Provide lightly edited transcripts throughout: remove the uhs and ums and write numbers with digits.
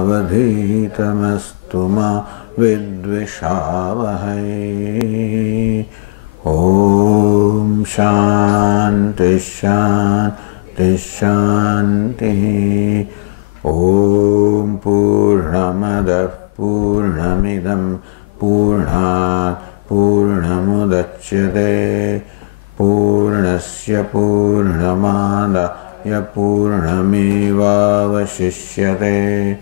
avadhitamastu ma vidvishavahai. Om Shanti Shanti Shanti. Om Purnamada Purnamidam Purnat Purnamudachyate Purnasya Purnamadaya Purnamevavashishyate.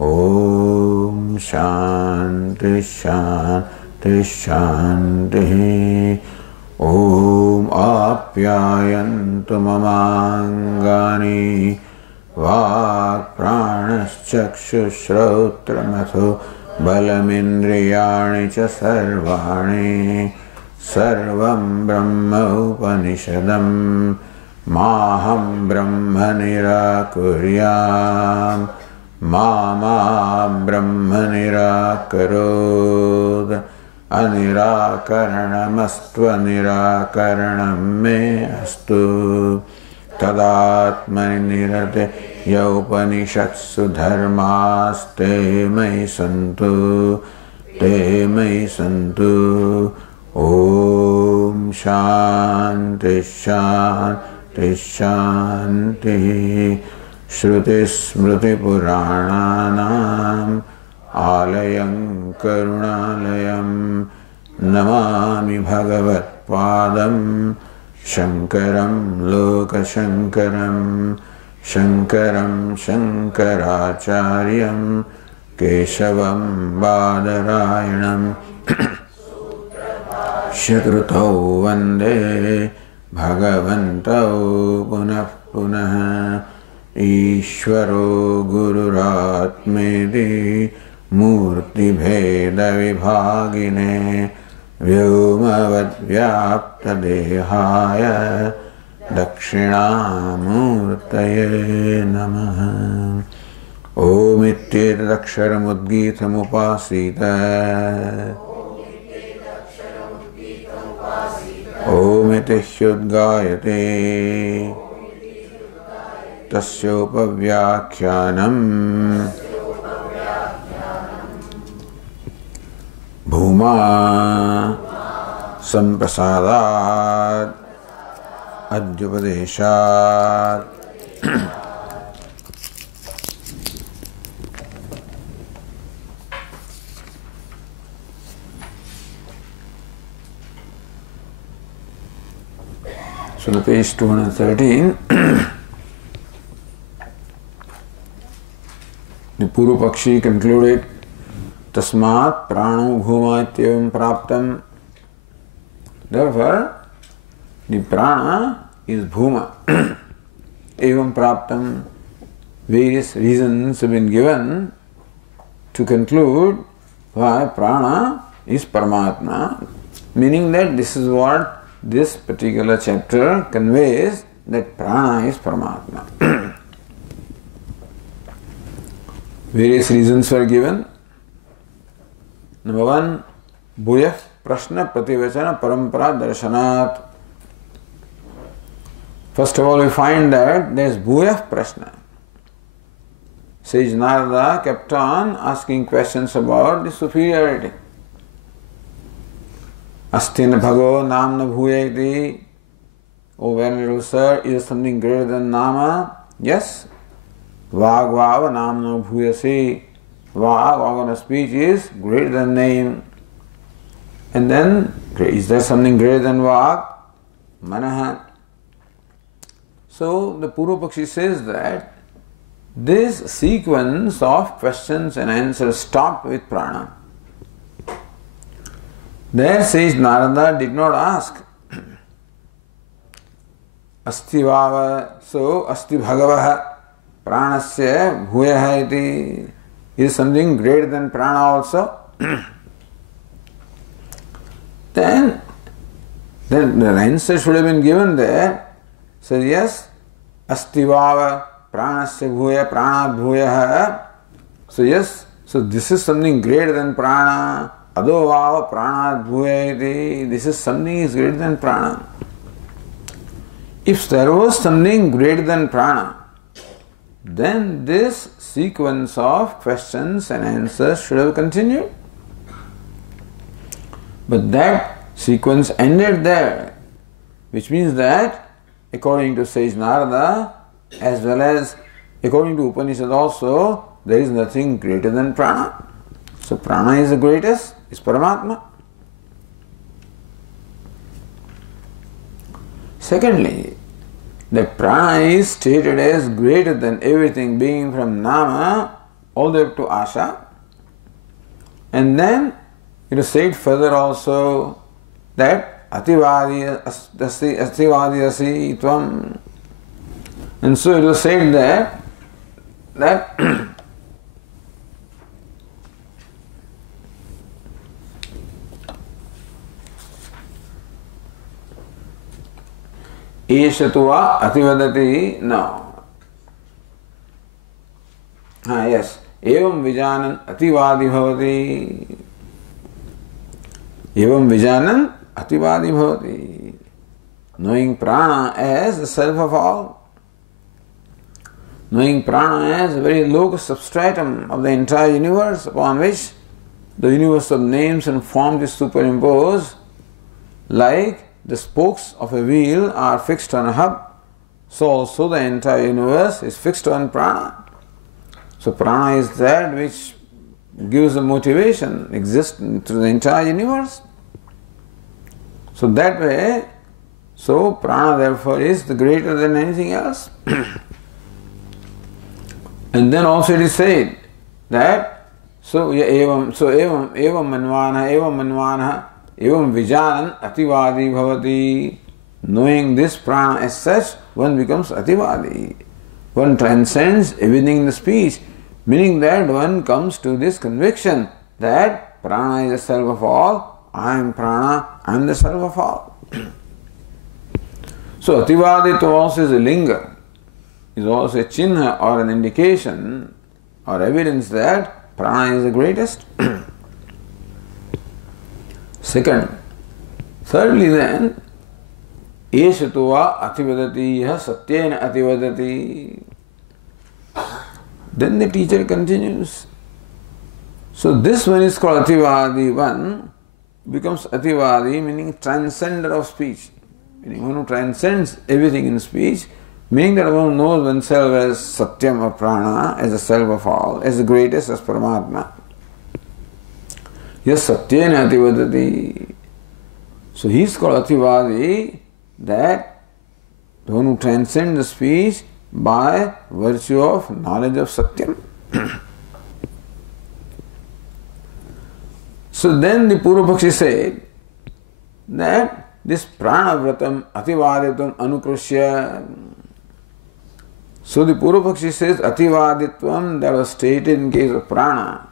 Om Shanti Shanti Shanti. Om Apyayantu Mamangani Vak Pranaschakshushrotramatho Balamindriyani cha sarvani Sarvam Brahma Upanishadam Maham Brahma Nirakuryam Mama Brahma Nirakarod Anirakaranamastva Nirakaranam me astu Tadatmani nirate Yaupanishatsu dharmaste mai santu te mai santu. Om Shanti Shanti Shanti. Shruti Smriti Purananam Alayam Karunalayam Namami Bhagavat Padam Shankaram Lokashankaram Shankaram Shankaracharyam Keshavam Badarayanam Shakrutau Vande Bhagavantau Punah Punah Ishvaro Gururatmedi Murti Bheda Vibhagine Vyomavad Vyapta Dehaya Dakshinamurtaye Namaha. Om Ityadaksharamudgitamupasita Om Ityhyudgayate Tasyopavyakhyanam Bhuma Samprasadat Adhyupadeshat. So the page 213, the Puru Pakshi concluded, Tasmat prano bhuma ityavam praptam. Therefore, the prana is bhuma. Evam praptam. Various reasons have been given to conclude why prana is Paramatma, meaning that this is what this particular chapter conveys, that prana is Paramatma. Various reasons were given. Number one, Bhuyah Prashna Prativachana Parampara Darshanat. First of all, we find that there is Bhuyah Prashna. Sage Narada kept on asking questions about the superiority. Astina Bhago Namna Bhuyati. Oh venerable sir, is something greater than Nama? Yes. Vagvava Namna Bhuyasi. Vag, organ of speech, is greater than name. And then, is there something greater than Vag? Manaha. So, the Purvapakshi says that this sequence of questions and answers stopped with prana. There says Narada did not ask. Asti Vava, so Asti Bhagavaha, Pranasya Bhuyaha iti. Is something greater than prana also? Then the answer should have been given there. So yes, Asti Vava, Pranasya Bhuya, Pranat Bhuyaha. So yes, so this is something greater than prana. Ado Vava, Pranat Bhuya iti. This is something is greater than prana. If there was something greater than prana, then this sequence of questions and answers should have continued. But that sequence ended there, which means that according to sage Narada, as well as according to Upanishad also, there is nothing greater than prana. So prana is the greatest, is Paramatma. Secondly, that prana is stated as greater than everything, being from nama all the way up to asha. And then it is said further also that ativadi asi tvam. And so it was said there that Eshatva ativadati. No. Yes. Evam vijanan ativadi bhavati. Evam vijanan ativadi bhavati. Knowing prana as the self of all. Knowing prana as a very locus substratum of the entire universe upon which the universe of names and forms is superimposed, like the spokes of a wheel are fixed on a hub, so also the entire universe is fixed on prana. So prana is that which gives the motivation, exists to the entire universe. So that way, so prana therefore is the greater than anything else. And then also it is said that evam manvana evam vijanan ativadi bhavati. Knowing this prana as such, one becomes ativadi. One transcends everything in the speech, meaning that one comes to this conviction that prana is the self of all, I am prana, I am the self of all. So ativaditva also is a linga, is also a chinha or an indication or evidence that prana is the greatest. Thirdly then, eshatva ativadati satyena ativadati. Then the teacher continues. So this one is called ativadi one, becomes ativadi, meaning transcender of speech. Meaning one who transcends everything in speech, meaning that one knows oneself as satyam or prana, as the self of all, as the greatest, as Paramatma. Yes, satyena ativadati. So he is called ativadi, that the one who transcends the speech by virtue of knowledge of satyam. So then the Purvapakshi said that this prana vratam ativaditam anukrishya. So the Purvapakshi says ativaditvam that was stated in case of prana,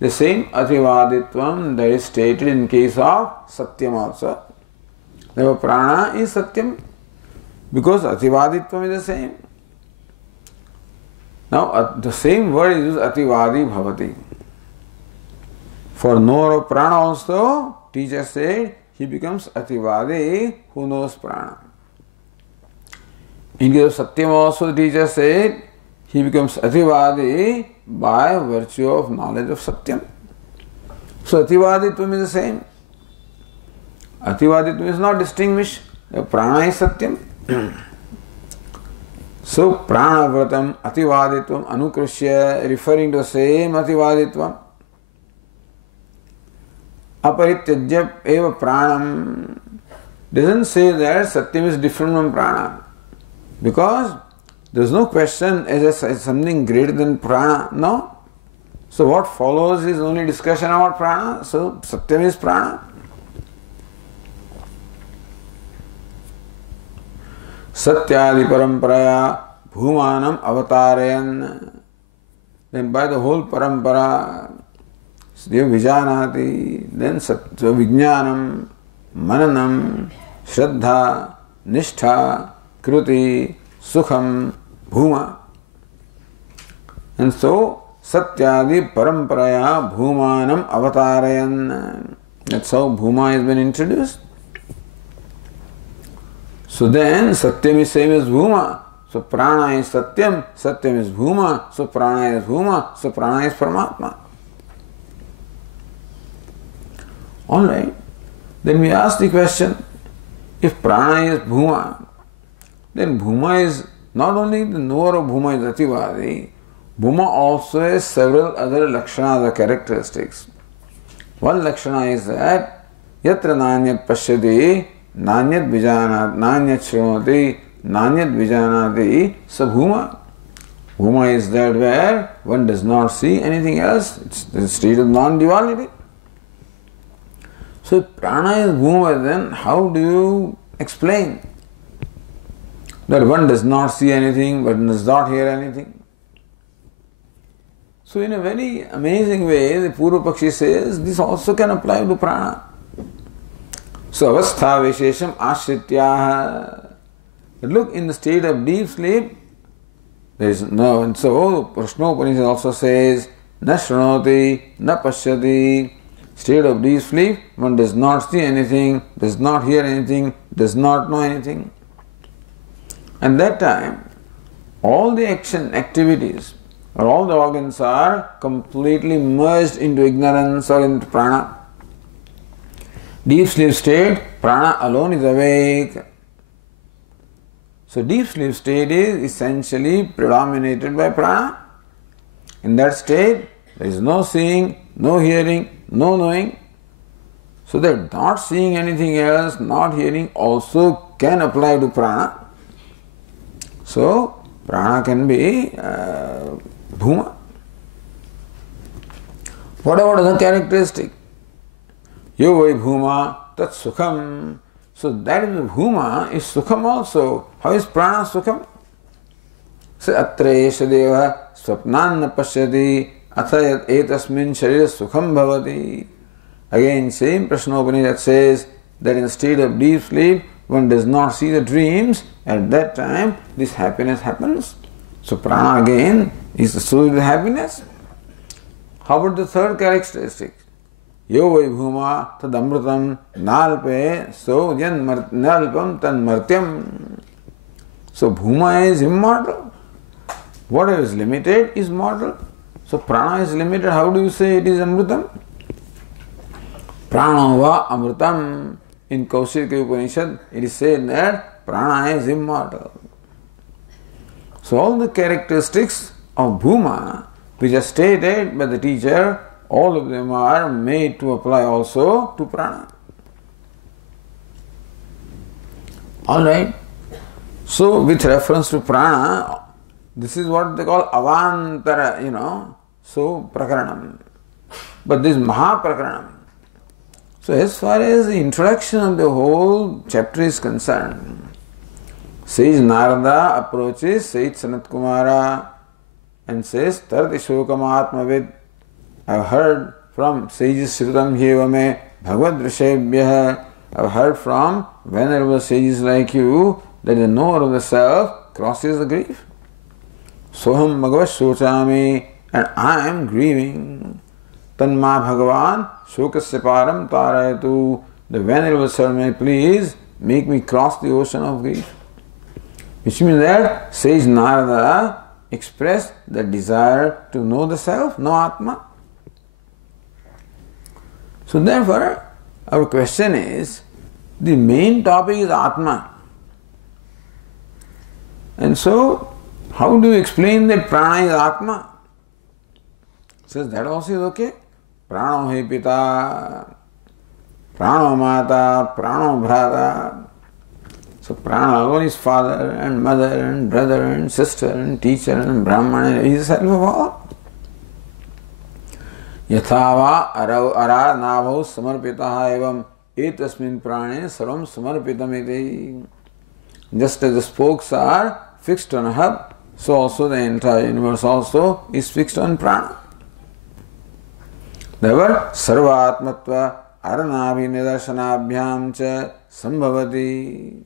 the same ativaditvam that is stated in case of satyam also. Therefore prana is satyam because ativaditvam is the same. Now the same word is used ativadi bhavati. For knower of prana also, teacher said he becomes ativadi who knows prana. In case of satyam also, the teacher said he becomes ativadi by virtue of knowledge of satyam. So ativaditvam is the same. Ativaditvam is not distinguished. The prana is satyam. So prana vratam ativaditvam anukrishya, referring to the same ativaditvam. Aparityajya eva pranam doesn't say that satyam is different from prana, because there is no question as something greater than prana. No. So what follows is only discussion about prana. So satyam is prana. Satyadi paramparaya bhumanam avatarayan. Then by the whole parampara, Dev Vijanati, then Satya Vijnanam, Mananam, Shraddha, Nishtha, Kruti, Sukham, Bhuma. And so Satyadi Paramparaya Bhumanam Avatarayan. That's how Bhuma has been introduced. So then Satyam is same as Bhuma. so prana is satyam, satyam is bhuma, so prana is bhuma, so prana is Paramatma. Alright, then we ask the question, if prana is bhuma, then bhuma is not only the knower of bhuma is ativadi, bhuma also has several other lakshanas or characteristics. One lakshana is that yatra nanyat pashyati, nanyat vijanat, nanyat shrunati, nanyat vijanati, sa bhuma. Bhuma is that where one does not see anything else. It's the state of non-duality. So if prana is bhuma, then how do you explain that one does not see anything, one does not hear anything? So in a very amazing way, the Purva Pakshi says this also can apply to prana. So avastha vishesham ashrityaha. But look, in the state of deep sleep, there is no, and so Prashno Upanishad also says, na shrunoti, na pashyati. State of deep sleep, one does not see anything, does not hear anything, does not know anything. And that time, all the activities, or all the organs are completely merged into ignorance or into prana. Deep sleep state, prana alone is awake. So deep sleep state is essentially predominated by prana. In that state, there is no seeing, no hearing, no knowing. So that not seeing anything else, not hearing also can apply to prana. So prana can be bhuma. What about the characteristic? Yo vai bhuma tat sukham. So that is bhuma is sukham also. How is prana sukham? So atra esha deva swapnan pashyati athayat etasmin sharir sukham bhavati. Again, same Prashnopanishad says that in the state of deep sleep, one does not see the dreams. At that time, this happiness happens. So prana again is associated with happiness. How about the third characteristic? Yo vai bhuma tad amrutam nalpe so yan nalpam tan martyam. So bhuma is immortal. Whatever is limited is mortal. So prana is limited. How do you say it is amrutam? Prana va amrutam. In Chhandogya Upanishad, it is said that prana is immortal. So all the characteristics of bhuma which are stated by the teacher, all of them are made to apply also to prana. Alright. So with reference to prana, this is what they call avantara, so prakaranam. But this mahaprakaranam. So as far as the introduction of the whole chapter is concerned, Sage Narada approaches Sage Sanat Kumara and says, Tarti Shokam Atmavid. I have heard from sages Shrutam Hyevame Bhagavad Rishebhyah. I have heard from venerable sages like you that the knower of the self crosses the grief. Soham Bhagavad Shochami, and I am grieving. Tanma Bhagavan Shokasya Param Tarayatu. The venerable sir, may please make me cross the ocean of grief. Which means that Sage Narada expressed the desire to know the self, know Atma. So therefore, our question is, the main topic is Atma. And so, how do you explain that prana is Atma? Says that also is okay. Prano he pita, prano mata, prano bhrata. So prana alone is father and mother and brother and sister and teacher and brahman. He is the self of all. Yathava ara navau samarpitaha evam etasmin prane sarvam samarpitamiti. Just as the spokes are fixed on a hub, so also the entire universe also is fixed on prana. Therefore, sarvatmatva aranavi nidarshanabhyam cha sambhavati.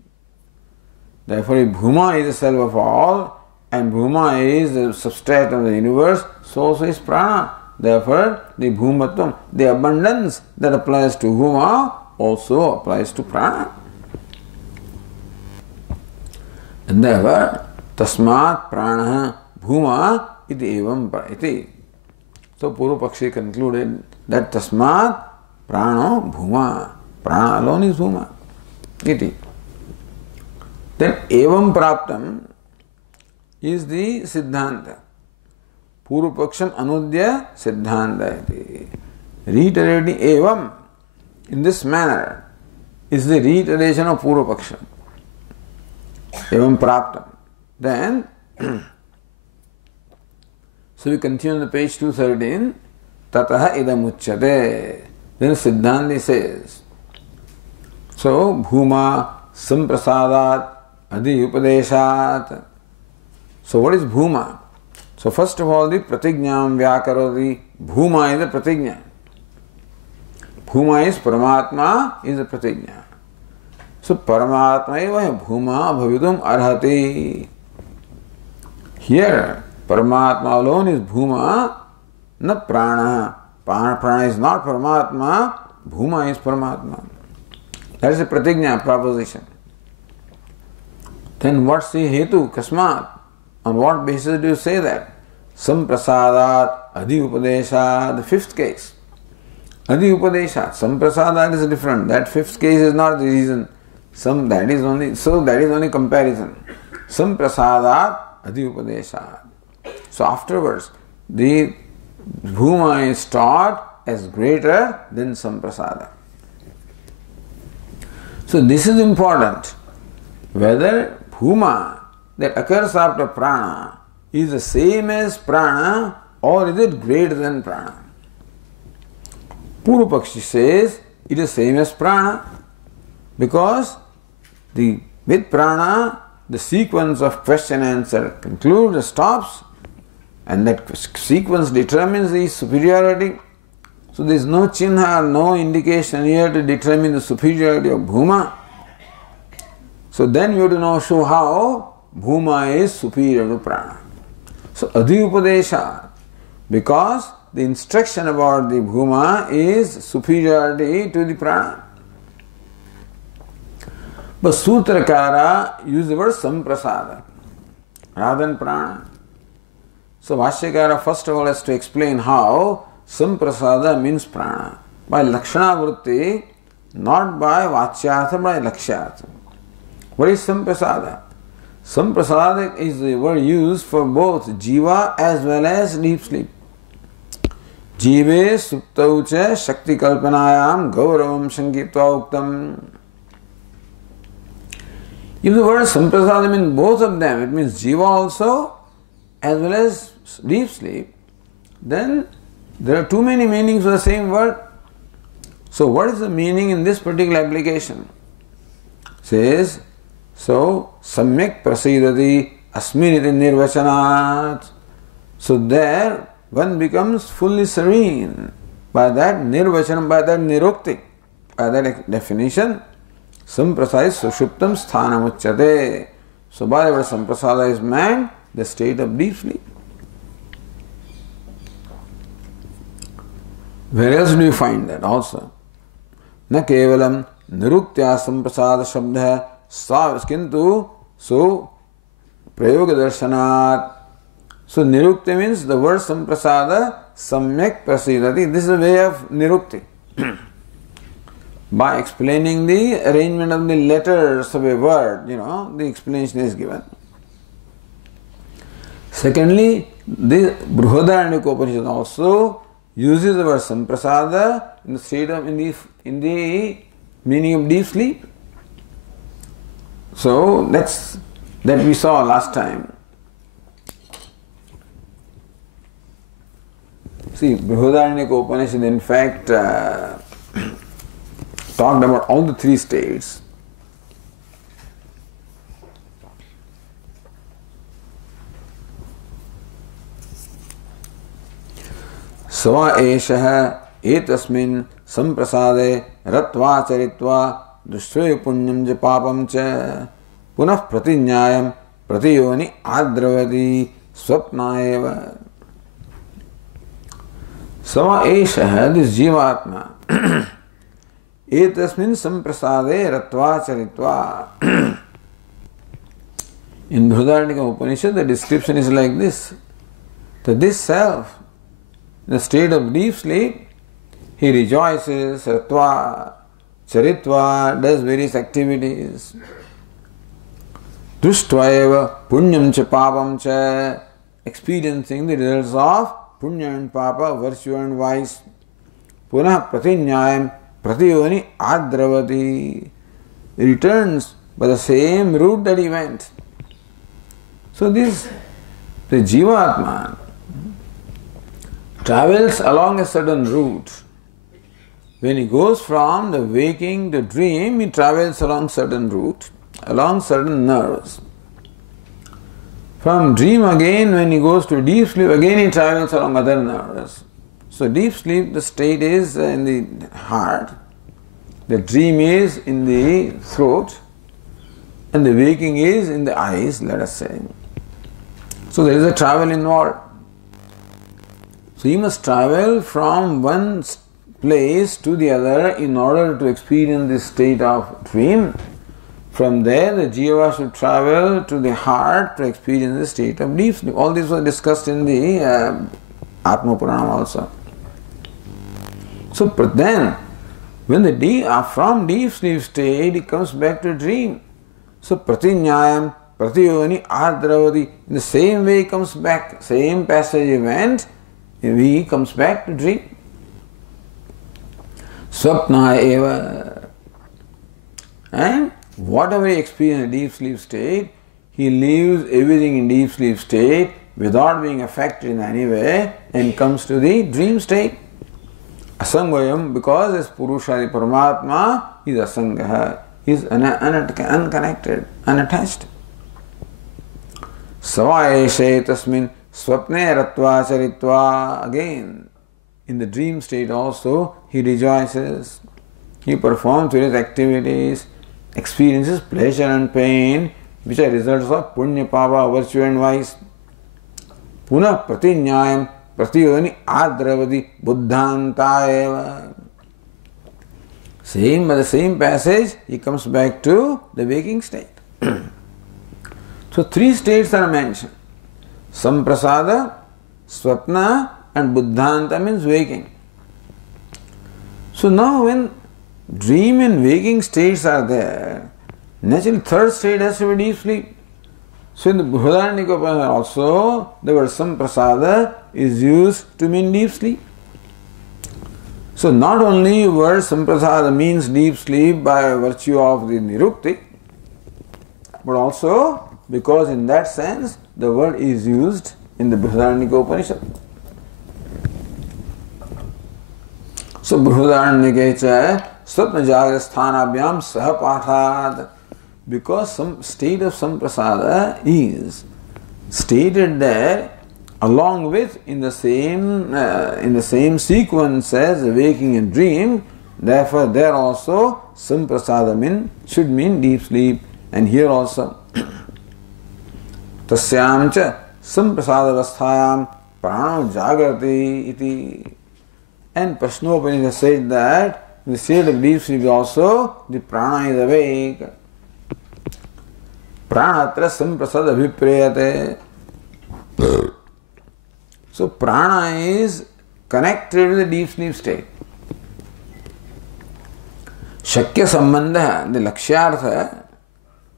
Therefore, if bhuma is the self of all, and bhuma is the substrate of the universe, so also is prana. Therefore, the bhumatvam, the abundance that applies to bhuma, also applies to prana. And therefore, Tasmat prana bhuma iti evam iti. So Purupakshi concluded that tasmat prano bhuma. Prana alone is bhuma. Iti. Then evam praptam is the Siddhanta. Purupaksham anudya Siddhanta iti. Reiterating evam in this manner is the reiteration of Purupaksham. Evam praptam. Then, so we continue on the page 213. Tataha idam uchyate. Then Siddhanti says, so bhuma samprasadat adi upadeshat. So what is bhuma? So first of all, the pratignyam vyakaroti. Bhuma is the pratignya. Bhuma is Paramatma, is the pratignya. So Paramatma eva bhuma bhavidum arhati. Here, Paramatma alone is bhuma, not prana. Prana is not Paramatma, bhuma is Paramatma. That is a pratignya proposition. Then what's the hetu, kasmat? On what basis do you say that? Samprasadat adi upadesha, the fifth case. Adi upadesha, samprasadat is different. That fifth case is not the reason. That is only comparison. Samprasadat adi upadesha. So afterwards, the bhuma is taught as greater than samprasada. So this is important. Whether bhuma that occurs after prana is the same as prana or is it greater than prana? Purupakshi says it is same as prana because with prana the sequence of question answer concludes, stops, and that sequence determines the superiority. So there is no chinha, no indication here to determine the superiority of bhuma. So then you have to show how bhuma is superior to prana. So adi upadesha, because the instruction about the bhuma is superiority to the prana. But Sutrakara use the word samprasada rather than prana. So Vashyakara first of all has to explain how samprasada means prana. By lakshana vritti, not by vachyartha, by lakshyartha. What is samprasada? Samprasada is the word used for both jiva as well as deep sleep. Jive suptau cha shakti kalpanayam gauravam shankitva uktam. If the word samprasada means both of them, it means jiva also as well as deep sleep, then there are too many meanings for the same word. So what is the meaning in this particular application? Says, so samyak prasidati asminiti nirvachanat. So there one becomes fully serene by that nirvachanam, by that nirukti, by that definition. Samprasada is sushuptam sthanam uchyate. So by the word samprasada is meant the state of deep sleep. Where else do you find that also? Na kevalam niruktya samprasada shabdha kintu so prayoga darshanat. So nirukti means the word samprasada samyak prasidati. This is a way of nirukti. By explaining the arrangement of the letters of a word, the explanation is given. Secondly, the Brihadaranyaka Upanishad also uses the word samprasada in the state of in the meaning of deep sleep. So that we saw last time. See, Brihadaranyaka Upanishad in fact talked about all the three states. Sva eshaha etasmin samprasade ratva charitva dushtve punyam ja papam cha punah pratinyayam pratiyoni adravati swapna eva. Sva eshaha, this jivatma, etasmin samprasade ratva charitva. In Viditatmananda Upanishad, the description is like this: that this self, in the state of deep sleep, he rejoices, satva, charitva, does various activities. Drishtvaeva punyam cha papam cha, experiencing the results of punya and papa, virtue and vice. Punah pratinyayam pratiyoni adravati, returns by the same route that he went. So this, the Jivatma travels along a certain route. When he goes from the waking to dream, he travels along certain route, along certain nerves. From dream again, when he goes to deep sleep, again he travels along other nerves. So deep sleep, the state is in the heart, the dream is in the throat, and the waking is in the eyes, let us say. So there is a travel involved. So he must travel from one place to the other in order to experience this state of dream. From there, the jiva should travel to the heart to experience the state of deep sleep. All this was discussed in the Atma Purana also. So then, when the from deep sleep state, it comes back to dream. So pratinyayam pratiyoni adravati, in the same way he comes back, same passage event, he comes back to dream. Swapna eva. And whatever he experiences in deep sleep state, he leaves everything in deep sleep state without being affected in any way and comes to the dream state. Asangayam, because as Purusha, the Paramatma, is asangaha, is unconnected, unattached. Savayeshe tasmin swapne ratva charitva. Again, in the dream state also, he rejoices, he performs various activities, experiences pleasure and pain, which are results of punya, pava, virtue and vice. Punah pratinyayam pratiyoni adravati buddhanta eva. By the same passage, he comes back to the waking state. So three states are mentioned. Samprasada, swapna and buddhanta means waking. So now when dream and waking states are there, naturally third state has to be deep sleep. So in the Viditatmananda Upanishad also, the word samprasada is used to mean deep sleep. So not only word samprasada means deep sleep by virtue of the nirukti, but also because in that sense the word is used in the Viditatmananda Upanishad. So Viditatmananda cha swapna jagrasthanabhyam sahapathat, because some state of samprasada is stated there along with in the same sequence as waking and dream. Therefore there also samprasada should mean deep sleep, and here also tasyam cha samprasadavasthayam prano jagrati iti. And Prashnopanishad said that in the state of deep sleep also the prana is awake. Pranatra samprasad abhiprayate. So prana is connected with the deep sleep state. Shakya sambandha, the lakshyartha,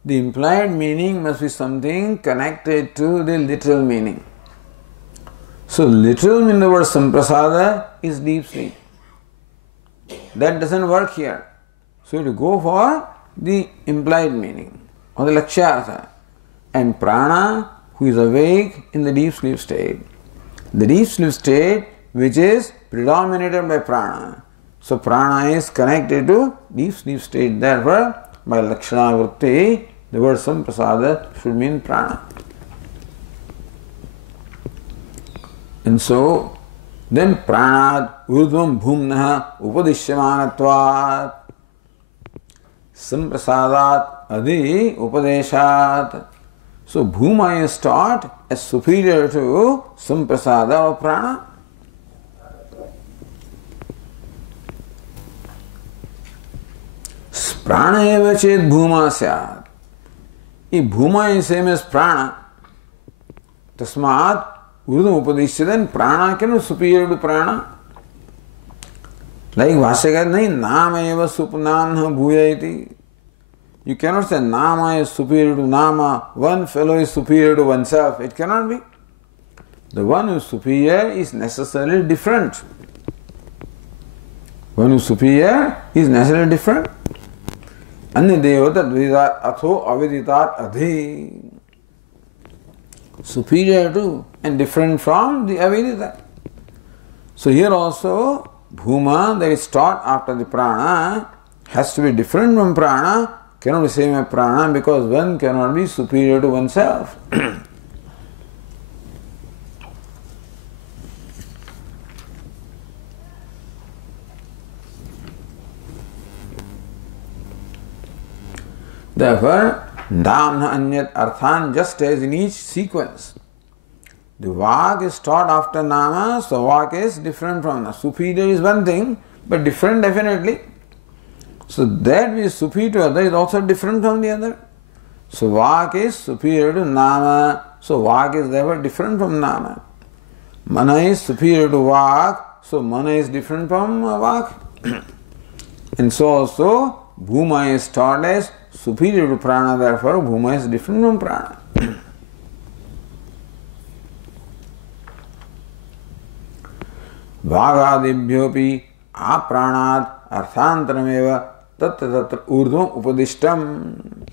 the implied meaning must be something connected to the literal meaning. So literal meaning of the word samprasada is deep sleep. That doesn't work here. So you go for the implied meaning or the lakshyartha. And prana, who is awake in the deep sleep state. The deep sleep state which is predominated by prana. So prana is connected to deep sleep state. Therefore, by lakshana vritti, the word samprasada should mean prana. And so, then pranad urdhvam bhumnaha upadishyamanatvat samprasadat adi upadeshat. So bhuma is taught as superior to samprasada or prana. Prana eva ched bhuma syat. if Bhuma is same as Prana, Tasmat Urdhvam Upadishya, then Prana cannot be superior to Prana. Like Vashyakar, nahi Nama eva supnamna bhuya iti. You cannot say Nama is superior to Nama, one fellow is superior to oneself. It cannot be. The one who is superior is necessarily different. One who is superior is necessarily different. Anya devata dvidat atho aviditat adhi. Superior to and different from the avidita. So here also, Bhuma that is taught after the prana has to be different from prana, cannot be same as prana because one cannot be superior to oneself. Therefore, Dhamna Anyat Arthan, just as in each sequence. The Vak is taught after Nama, so Vak is different from Nama. Superior is one thing, but different definitely. So that which is superior to other is also different from the other. So Vak is superior to Nama, so Vak is therefore different from Nama. Mana is superior to Vak, so Mana is different from Vak. And so also, Bhuma is taught as superior to Prana, therefore Bhuma is different from Prana. Vagadibhyopi apranat arthantarameva tattatra urdhvam upadishtam.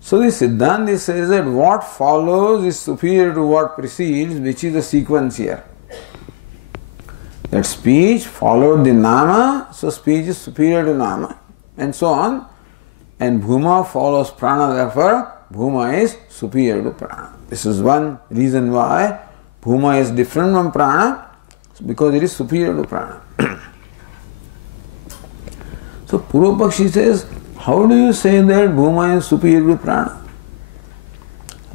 So the Siddhanta says that what follows is superior to what precedes, which is the sequence here. That speech followed the Nama, so speech is superior to Nama, and so on. And Bhuma follows Prana, therefore Bhuma is superior to Prana. This is one reason why Bhuma is different from Prana, because it is superior to Prana. So Purvapakshi says, how do you say that Bhuma is superior to Prana?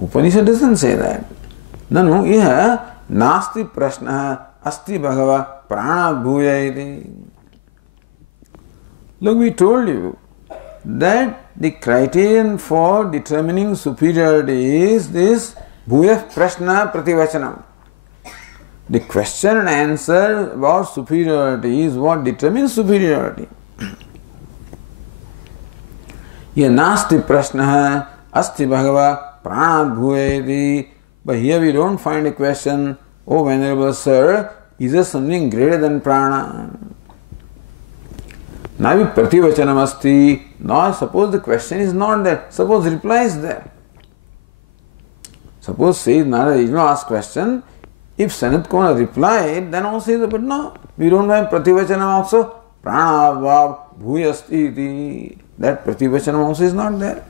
Upanishad doesn't say that. Nanu iha nasti prashna asti bhagava prana bhuya iti. Look, we told you that the criterion for determining superiority is this bhuya prashna prativachanam. The question and answer about superiority is what determines superiority. Ye nasti prashna asti bhagava pranat bhuyeti. But here we don't find a question, oh Venerable Sir, is there something greater than prana? Navi prativachanam asti. Now suppose the question is not there, suppose reply is there. Suppose says Narada is not asked question. If Sanat Kumara replied, then also says, but no, we don't have prativachanam also. Prana vav bhuyasti iti. That prativachanam also is not there.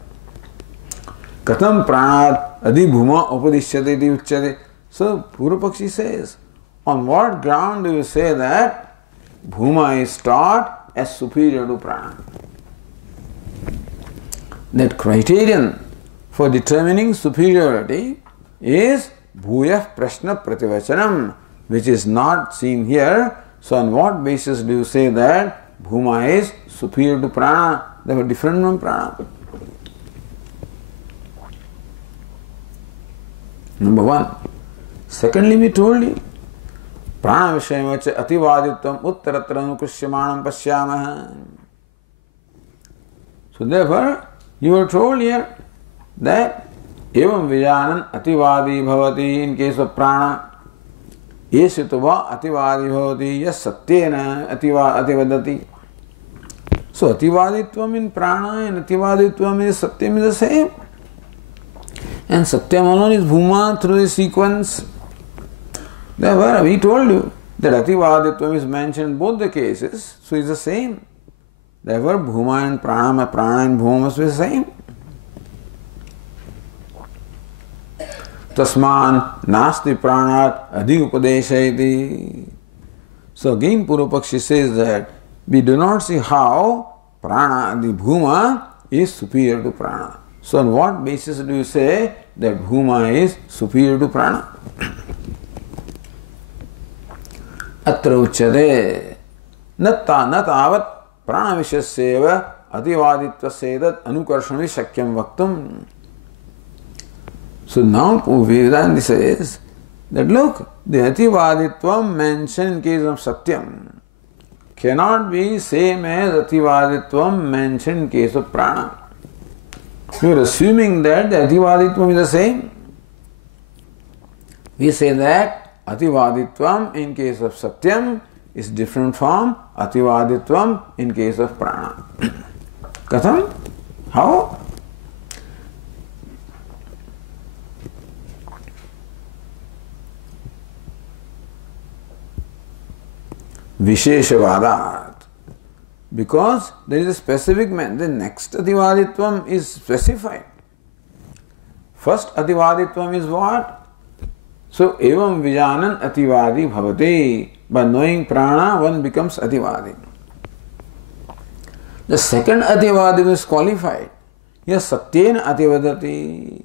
Katham pranat adi bhuma upadishyate iti uchyate. So Purvapakshi says, on what ground do you say that bhuma is taught as superior to prana? That criterion for determining superiority is bhuya prashna prativachanam, which is not seen here. So on what basis do you say that bhuma is superior to prana? They were different from prana. Number one. Secondly, we told you, prana vishayamacha ativaditvam uttaratra anukrishyamanam pashyamaha. So therefore, you were told here that evam vijanan ativadi bhavati in case of prana, yeshitva ativadi bhavati yas satyena ativadati. So ativaditvam in prana and ativaditvam in satyam is the same. And satyam alone is bhuma through the sequence. Therefore, we told you that ativaditvam is mentioned in both the cases, so it's the same. Therefore, bhuma and prana and bhuma must be the same. Tasman nasti pranat adi upadeshayati. So again Purvapakshi says that we do not see how prana, the bhuma, is superior to prana. So on what basis do you say that bhuma is superior to prana? Atra uchyate natavat prana vishasyeva ativaditva sedat anukarshani shakyam vaktam. So now Vedanta says that look, the Ativaditvam mentioned in case of Satyam cannot be same as Ativaditvam mentioned in case of Prana. You are assuming that the Ativaditvam is the same. We say that Ativaditvam in case of Satyam is different from Ativaditvam in case of Prana. Katham? How? Visheshavadat. Because there is a specific the next Ativaditvam is specified. First Ativaditvam is what? So, evam vijanan ativadi bhavati. By knowing prana, one becomes ativadi. The second ativadi is qualified. Yes, satyena ativadati.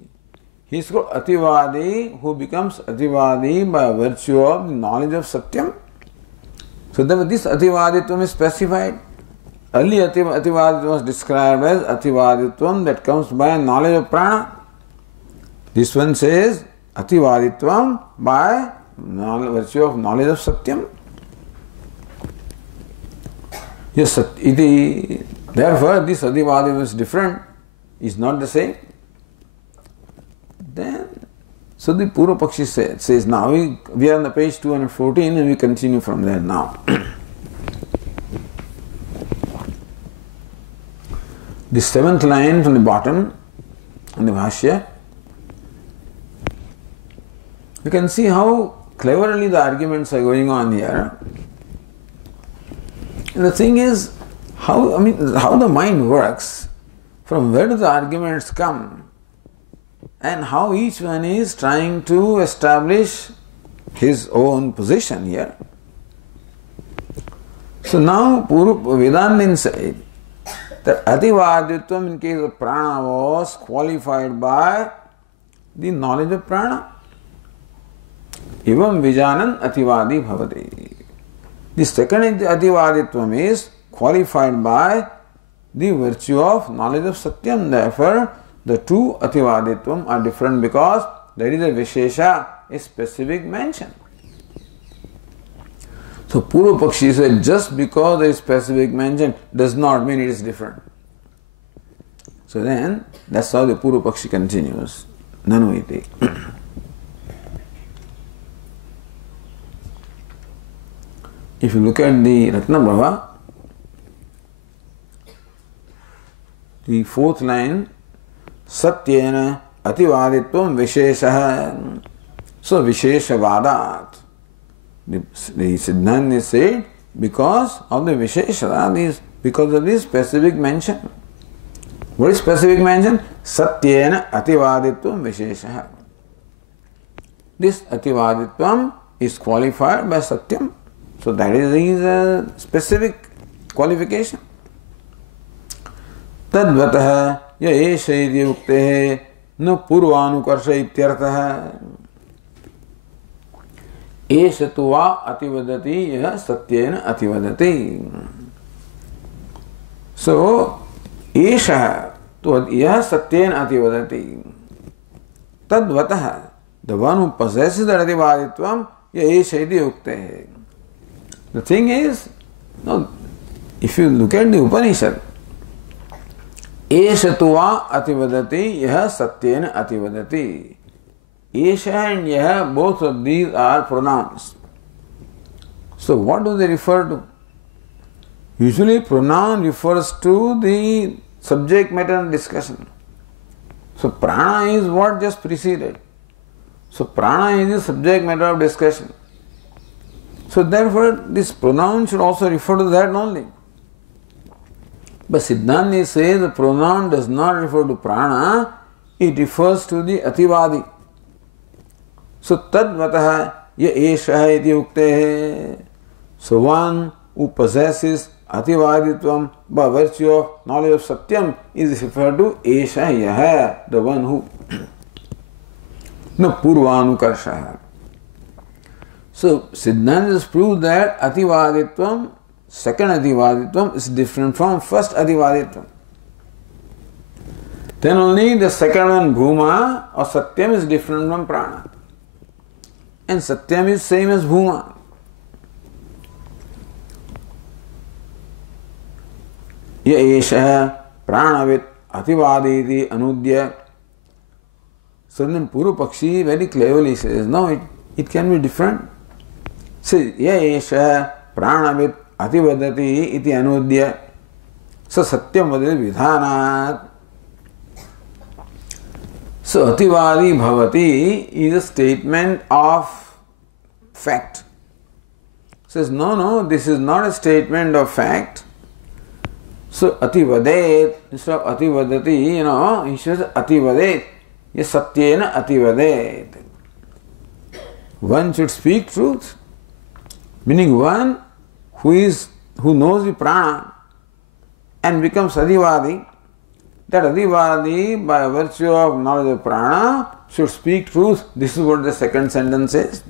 He is called ativadi who becomes ativadi by virtue of the knowledge of satyam. So, this ativaditvam is specified. Earlier ativaditvam was described as ativaditvam that comes by knowledge of prana. This one says Ativaditvam by virtue of knowledge of Satyam. Yes, therefore this Ativaditvam is different, is not the same. Then, so the Purva Pakshi says now we are on the page 214 and we continue from there now. The seventh line from the bottom on the Bhashya. You can see how cleverly the arguments are going on here. And the thing is, how the mind works, from where do the arguments come, and how each one is trying to establish his own position here. So now Vedanta said that Ativaditvam in case of prana was qualified by the knowledge of prana. Evam vijanan ativadi bhavati. The second ativaditvam is qualified by the virtue of knowledge of satyam. Therefore, the two ativaditvam are different because there is a vishesha, a specific mention. So Purva Pakshi said just because there is specific mention does not mean it is different. So then that's how the Purva Pakshi continues. Nanu iti. If you look at the Ratnabhava, the fourth line, Satyena ativaditvam visheshaha. So visheshavadat. The Siddhanta said because of the vishesha, because of this specific mention. What is specific mention? Satyena ativaditvam visheshaha. This ativaditvam is qualified by satyam. So that is his specific qualification. Tadvatah ya esha iti uktehe na purvanukarsha ityartah. Esha tu va ativadati ya satyena ativadati. So, esha tu ya satyena ativadati. Tadvatah, the one who possesses the ativaditvam, ya esha iti uktehe. The thing is, no, if you look at the Upanishad, Esha tuva ativadati yaha satyena ativadati. Esha and yaha, both of these are pronouns. So what do they refer to? Usually pronoun refers to the subject matter discussion. So prana is what just preceded. So prana is the subject matter of discussion. So therefore, this pronoun should also refer to that only. But Siddhanta says the pronoun does not refer to prana, it refers to the ativadi. So tadvatah ya esha iti uktehe. So one who possesses ativaditvam by virtue of knowledge of satyam is referred to esha yaha, the one who. No purvanukarsha. So Siddhanta has proved that ativaditvam, second ativaditvam is different from first ativaditvam. then only the second one, Bhuma or Satyam, is different from Prana. And Satyam is same as Bhuma. Ya esha pranavit ativaditi anudya. So then Puru Pakshi very cleverly says, no, it can be different. Says, ya esha pranavit ativadati iti anudya. So satyam vadati vidhanat. So ativadi bhavati is a statement of fact. Says, no, this is not a statement of fact. So ativadet, instead of ativadati, he says ativadet. Yes, satyena ativadet. One should speak truth. Meaning one who knows the prana and becomes adivadi. That adivadi, by virtue of knowledge of prana, should speak truth. This is what the second sentence says.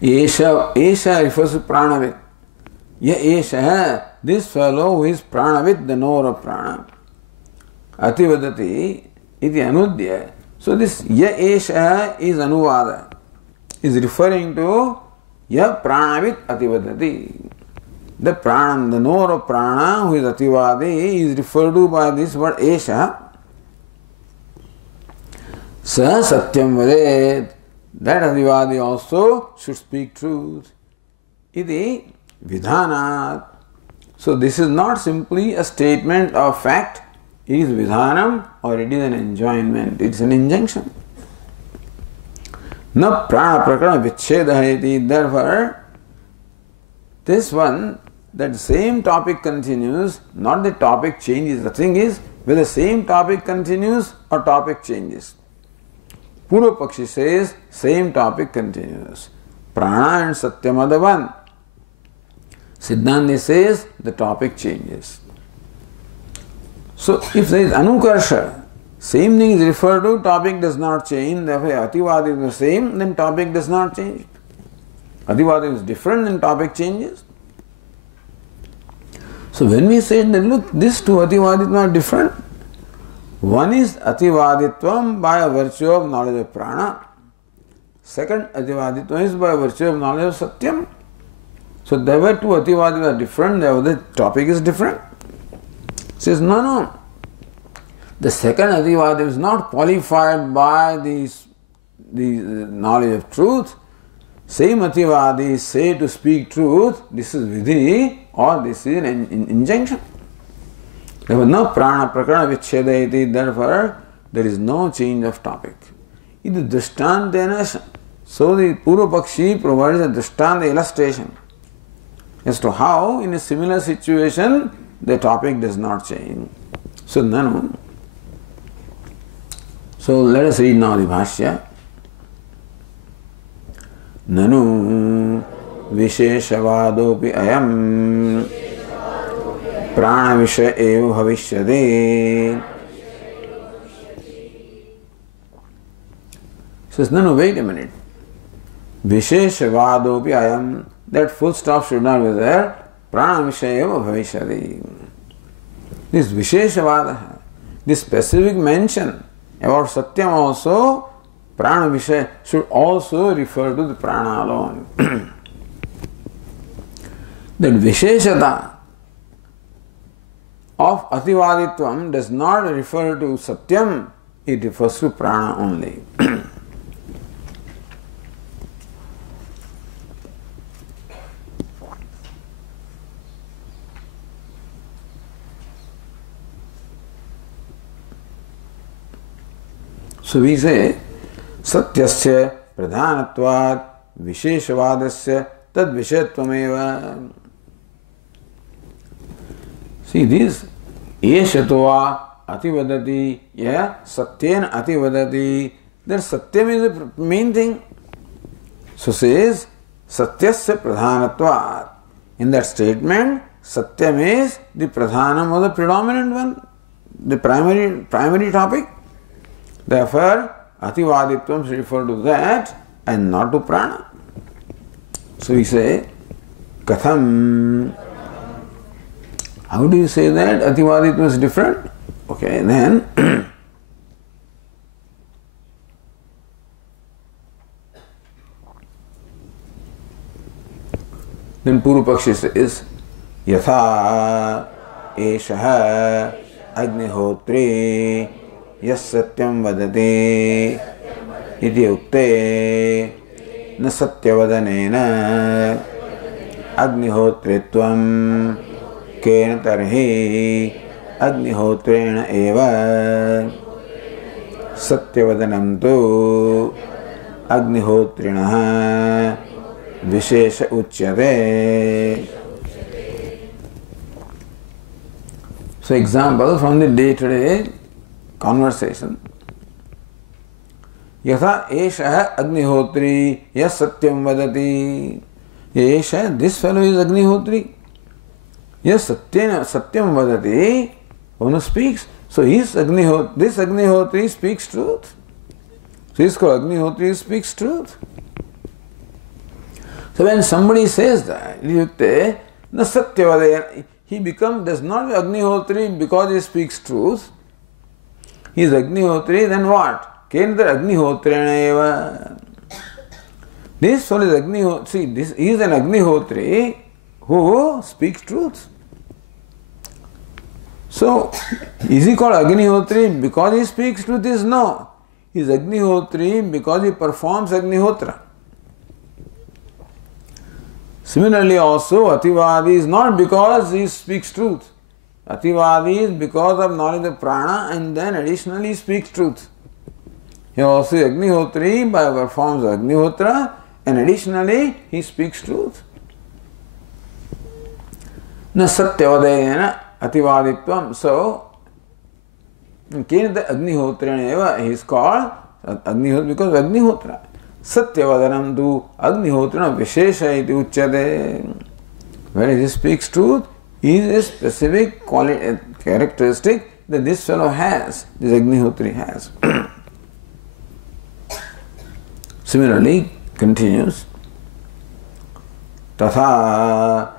Esha refers to pranavit. Ya esha, this fellow who is pranavit, the knower of prana. Ativadati iti anudya. So this ya esha is anuvada. Is referring to ya pranavit ativadati. The prana, the knower of prana, who is ativadi, is referred to by this word esha. Sa satyam vadet. That adivadi also should speak truth. Iti vidhanat. So this is not simply a statement of fact. It is vidhanam or it is an enjoinment. It is an injunction. Na prana prakarana vichedha iti. Therefore, this one, that same topic continues, not the topic changes. The thing is, whether the same topic continues or topic changes. Purva Pakshi says, same topic continues. Prana and Satyam are the one. Siddhanta says, the topic changes. So, if there is anukarsha, same thing is referred to, topic does not change. Therefore, ativadi is the same, then topic does not change. Ativadi is different, then topic changes. So, when we say that, look, these two ativaditva are different. One is ativaditvam by virtue of knowledge of prana. Second ativaditvam is by virtue of knowledge of satyam. So there were two ativaditva are different, therefore the topic is different. Says, no. The second ativaditva is not qualified by the knowledge of truth. Same ativadi say to speak truth, this is vidhi or this is an injunction. There was no prana prakarana vicheda iti, therefore there is no change of topic. It is drishtantena. So the Purva Pakshi provides a drishtanta illustration as to how in a similar situation the topic does not change. So nanu. So let us read now the Bhashya. Nanu visheshavadopi ayam prana vishay eva bhavishyade. Says, no, wait a minute. Visheshavadopi ayam, that full stop should not be there. Prana vishay eva bhavishyade. This visheshavada, this specific mention about satyam also, prana vishay should also refer to the prana alone. That visheshata of ativaditvam does not refer to satyam, it refers to prana only. So we say, satyasya pradhanatvat visheshavadasya tad vishettvameva. See this, eshatva ativadati, satyena ativadati, that satyam is the main thing. So says, satyasya pradhanatvat. In that statement, satyam is the pradhanam or the predominant one, the primary topic. Therefore, ativaditvam should refer to that and not to prana. So we say, katham. How do you say that ativaditvam is different? Okay, then then Purupakshi says, Yatha Eshaha Agnihotri Yas Satyam Vadati Iti Ukte Na Satyavadanena Agnihotritvam Kena Tarhi Agnihotrena Eva Satyavadanam Tu Agnihotrinaha Vishesha Uchyate. So, example from the day-to-day conversation. Yatha Esha Agnihotri Yas Satyam Vadati. Esha, this fellow is Agnihotri. Yes, Satyam Vadati, one who speaks. So, this Agnihotri speaks truth. So, he is called Agnihotri, speaks truth. So, when somebody says that, na Satyavadaya, he does not be Agnihotri because he speaks truth. He is Agnihotri, then what? Kendra Agnihotrena eva. This fellow is Agnihotri. See, he is an Agnihotri who speaks truth. So, is he called Agnihotri because he speaks truth? Is no. He is Agnihotri because he performs Agnihotra. Similarly also, Ativadi is not because he speaks truth. Ativadi is because of knowledge of prana and then additionally speaks truth. He also is Agnihotri by performs Agnihotra and additionally he speaks truth. Na Satyavadayena Ativaditvam. So, Kenata Agnihotrena eva, he is called Agnihotra because of Agnihotra. Satyavadanam tu Agnihotrana Vishesha iti uchyate. When he speaks truth, he is a specific quality, characteristic that this fellow has, this Agnihotri has. Similarly, continues, Tatha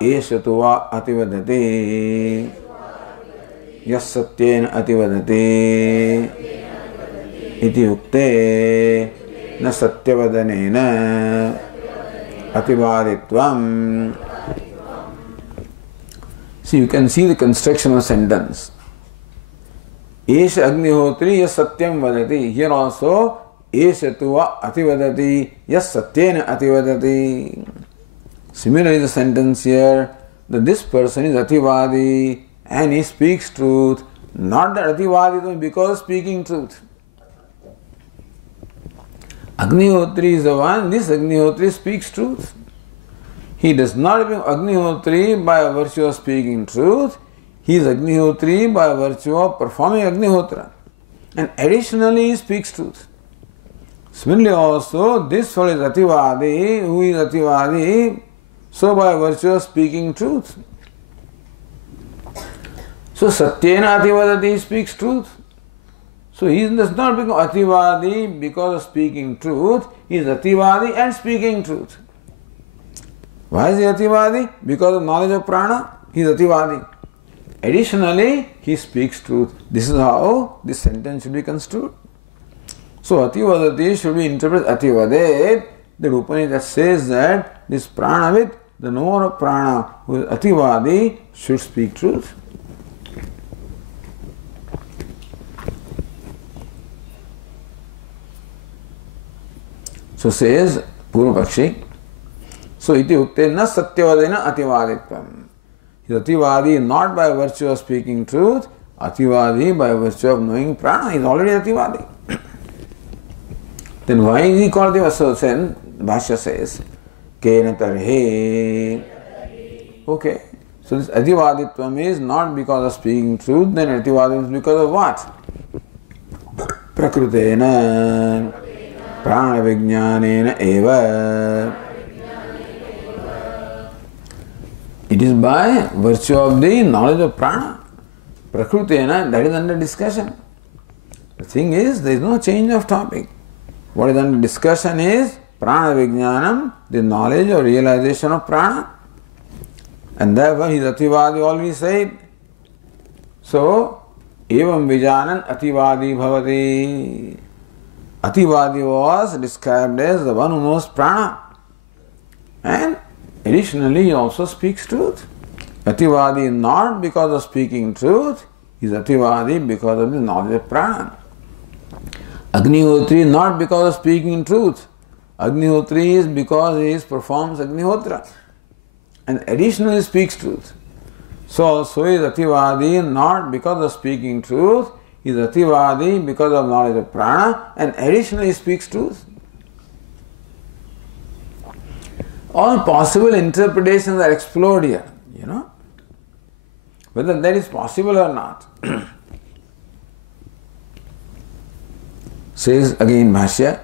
Eshatva Ativadati Yas Satyena Ativadati Iti Ukte Na Satyavadanena Ativaditvam. See, you can see the construction of sentence. Esha Agnihotri Yas Satyam Vadati. Here also, Esha Tuva Ativadati Yas Satyena Ativadati. Similarly, the sentence here that this person is Ativadi and he speaks truth, not that Ativadi because speaking truth. Agnihotri is the one, this Agnihotri speaks truth. He does not become Agnihotri by virtue of speaking truth, he is Agnihotri by virtue of performing Agnihotra. And additionally he speaks truth. Similarly also, this fellow is Ativadi, who is Ativadi, so by virtue of speaking truth. So Satyena Ativadati speaks truth. So he does not become Ativadi because of speaking truth, he is Ativadi and speaking truth. Why is he Ativadi? Because of knowledge of prana, he is Ativadi. Additionally, he speaks truth. This is how this sentence should be construed. So Ativadati should be interpreted Ativadet. The Upanishad says that this Pranavit, the knower of prana, who is Ativadi, should speak truth. So says Purupakshi, so iti ukte na satyavadena ativaditvam. He is Ativadi not by virtue of speaking truth, Ativadi by virtue of knowing prana. He is already Ativadi. Then why is he called Ativadi? So then Bhashya says, Kena tarhe. Okay. So this Ativaditvam is not because of speaking truth, then Ativadi is because of what? Prakrutena Prana Vijnanena eva. It is by virtue of the knowledge of prana. Prakrutena, that is under discussion. The thing is, there is no change of topic. What is under discussion is prana vijnanam, the knowledge or realization of prana. And therefore he is Ativadi, already said. So, Evam vijanan ativadi bhavati. Ativadi was described as the one who knows prana. And additionally, he also speaks truth. Ativadi not because of speaking truth, he is ativadi because of the knowledge of prana. Agnihotri not because of speaking truth. Agnihotri is because he performs Agnihotra and additionally speaks truth. So he is ativadi not because of speaking truth, he is ativadi because of knowledge of prana and additionally speaks truth. All possible interpretations are explored here, whether that is possible or not. Says again Bhashya,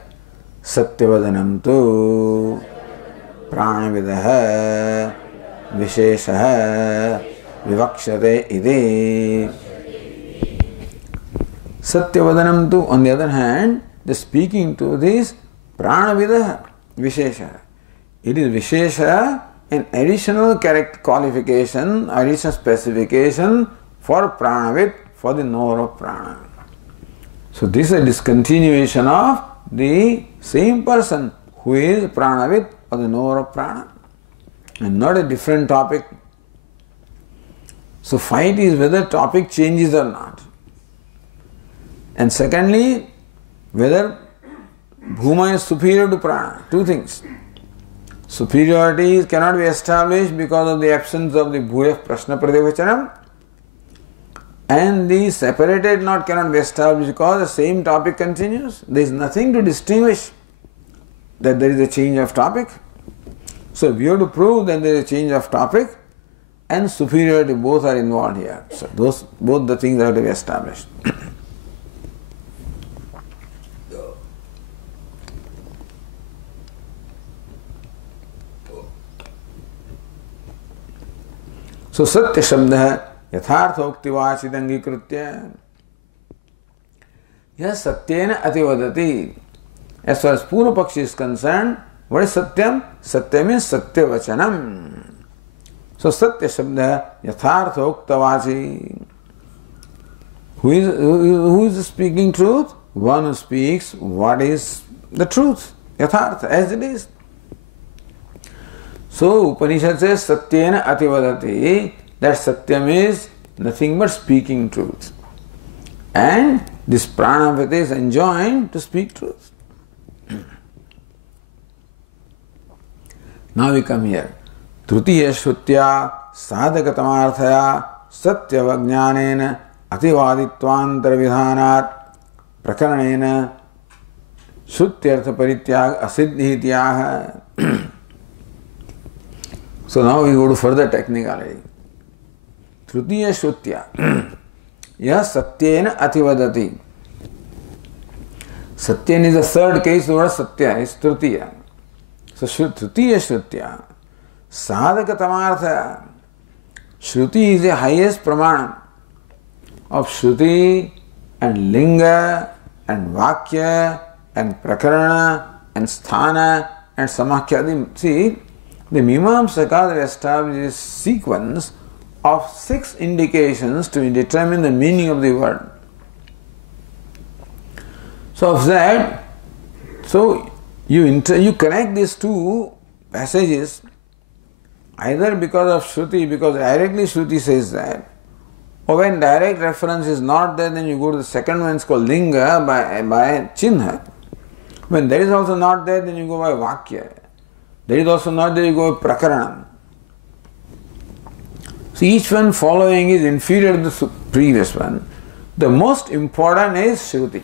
Satyavadanam tu pranavidaha visheshaha vivakshate ide. Satyavadanam tu, on the other hand, the speaking to this pranavidaha visheshaha. It is vishesha, an additional qualification, additional specification for pranavit, for the knower of prana. So this is a discontinuation of the same person who is pranavit or the knower of prana, and not a different topic. So fight is whether topic changes or not. And secondly, whether bhuma is superior to prana. Two things. Superiority cannot be established because of the absence of the bhuya prashna pratyavachanam, and the separated knot cannot be established because the same topic continues. There is nothing to distinguish that there is a change of topic. So we have to prove that there is a change of topic and superiority, both are involved here. So both the things have to be established. So Satya Shabda Yatharthoktivasit Angikritya. Yes, Satyena Ativadati. As far as Purva Pakshi is concerned, what is Satyam? Satyam is Satya Vachanam. So Satya Shabda Yatharthoktavasi. Who is speaking truth? One who speaks what is the truth, Yathartha, as it is. So Upanishad says Satyena Ativadati, that Satyam is nothing but speaking truth. And this pranavati is enjoined to speak truth. Now we come here. Trutiya Shrutya Sadhakatamarthaya Satyavajnanena Ativaditvantar Vidhanat Prakaranena Shrutyartha Parityag Asiddhityaha. So now we go to further technicality. Trutiya Shrutya. Yes, Satyena Ativadati. Satyan is the third case, the word Satya is Trutiya. So Trutiya Shrutya. Sadhakatamartha. Shruti is the highest pramanam of Shruti and Linga and Vakya and Prakarana and Sthana and Samakhya. See, the Mimamsaka have established a sequence of 6 indications to determine the meaning of the word. So of that, you connect these two passages either because of Shruti, because directly Shruti says that, or when direct reference is not there, then you go to the second one, it's called Linga by Chinha. When that is also not there, then you go by Vakya. That is also not there, you go by Prakaranam. So each one following is inferior to the previous one. The most important is Shruti.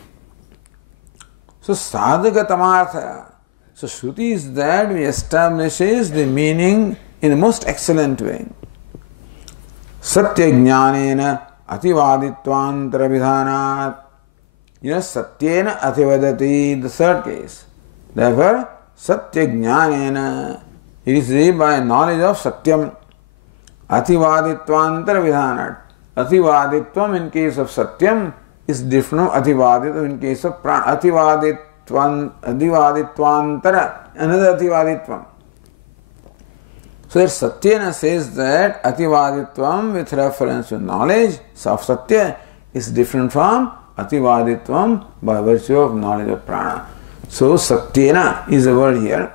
So Sadhakatamartha. So Shruti is that which establishes the meaning in the most excellent way. Satya jnanena ativadittvantara vidhanat. Yes, Satyena ativadati, the third case. Therefore, Satya jnanena, it is by knowledge of Satyam. Ativaditvantara vidhanat. Ativaditvam in case of Satyam is different from Ativaditvam in case of Prana. Ativaditvantara, another Ativaditvam. So that Satyena says that Ativaditvam with reference to knowledge of Satya is different from ativaditvam by virtue of knowledge of prana. So satyena is the word here.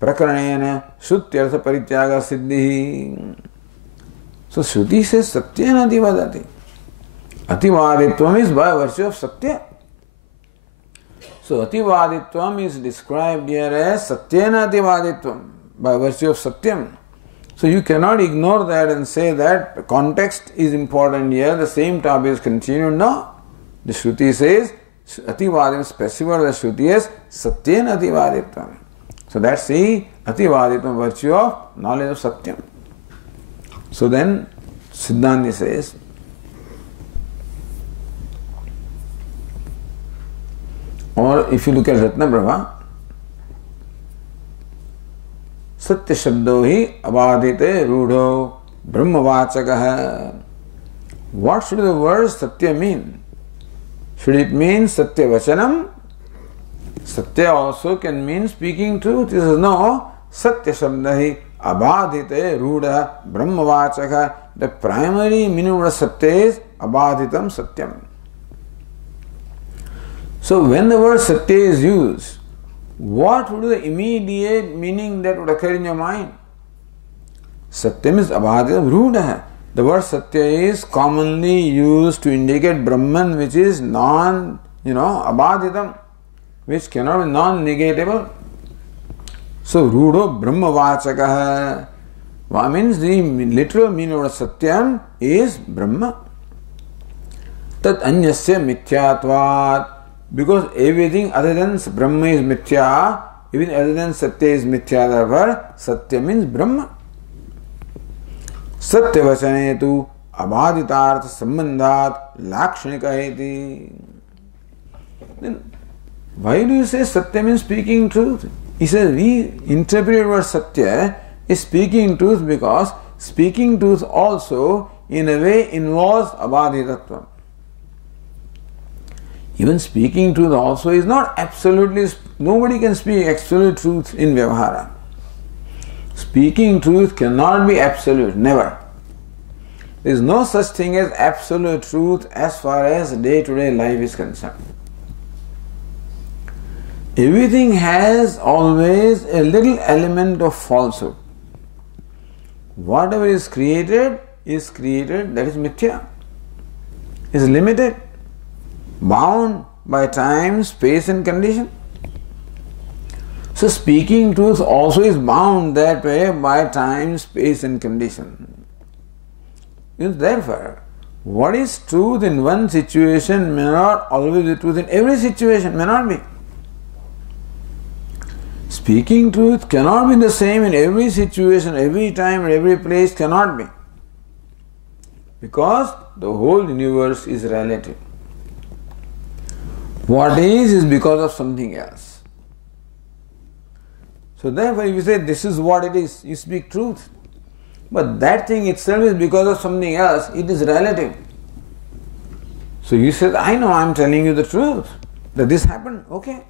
Prakaranena shrutyartha parityaga siddhi. So Shruti says satyena ativadati. Ativaditvam is by virtue of satya. So ativaditvam is described here as satyena ativaditvam by virtue of satyam. So you cannot ignore that and say that context is important here, the same topic is continued. No. The Shruti says ativaditvam, specified the Shruti as satyena ativaditvam. So that's the ativaditvam, virtue of knowledge of satyam. So then Siddhanti says, or if you look at Ratnaprabha, Satya Shabdo hi abadite rudho brahmavachakaha. What should the word Satya mean? Should it mean Satya Vachanam? Satya also can mean speaking truth. This is no Satya Shabda hi abadite rudha brahmavachakaha. The primary meaning of Satya is abaditam satyam. So when the word Satya is used, what would be the immediate meaning that would occur in your mind? Satyam is abhaditam rudha. The word Satya is commonly used to indicate Brahman, which is abhaditam, which cannot be non-negatable. So rudho brahmavachakaha. What means the literal meaning of Satyam is Brahma. Tat anyasya mithyatvat. Because everything other than Brahma is mithya, even other than Satya is mithya, therefore Satya means Brahma. Satya vachane tu abhaditartha sambandhat lakshanika eti. Then why do you say Satya means speaking truth? He says we interpret the word Satya is speaking truth because speaking truth also in a way involves abhaditatva. Even speaking truth also is not absolutely, nobody can speak absolute truth in Vyavahara. Speaking truth cannot be absolute, never. There is no such thing as absolute truth as far as day-to-day life is concerned. Everything has always a little element of falsehood. Whatever is created, that is mithya, is limited, bound by time, space and condition. So speaking truth also is bound that way by time, space and condition. Therefore, what is truth in one situation may not always be truth in every situation, may not be. Speaking truth cannot be the same in every situation, every time, and every place, cannot be. Because the whole universe is relative. What is because of something else. So therefore, if you say this is what it is, you speak truth. But that thing itself is because of something else, it is relative. So you said, I know I am telling you the truth, that this happened, okay.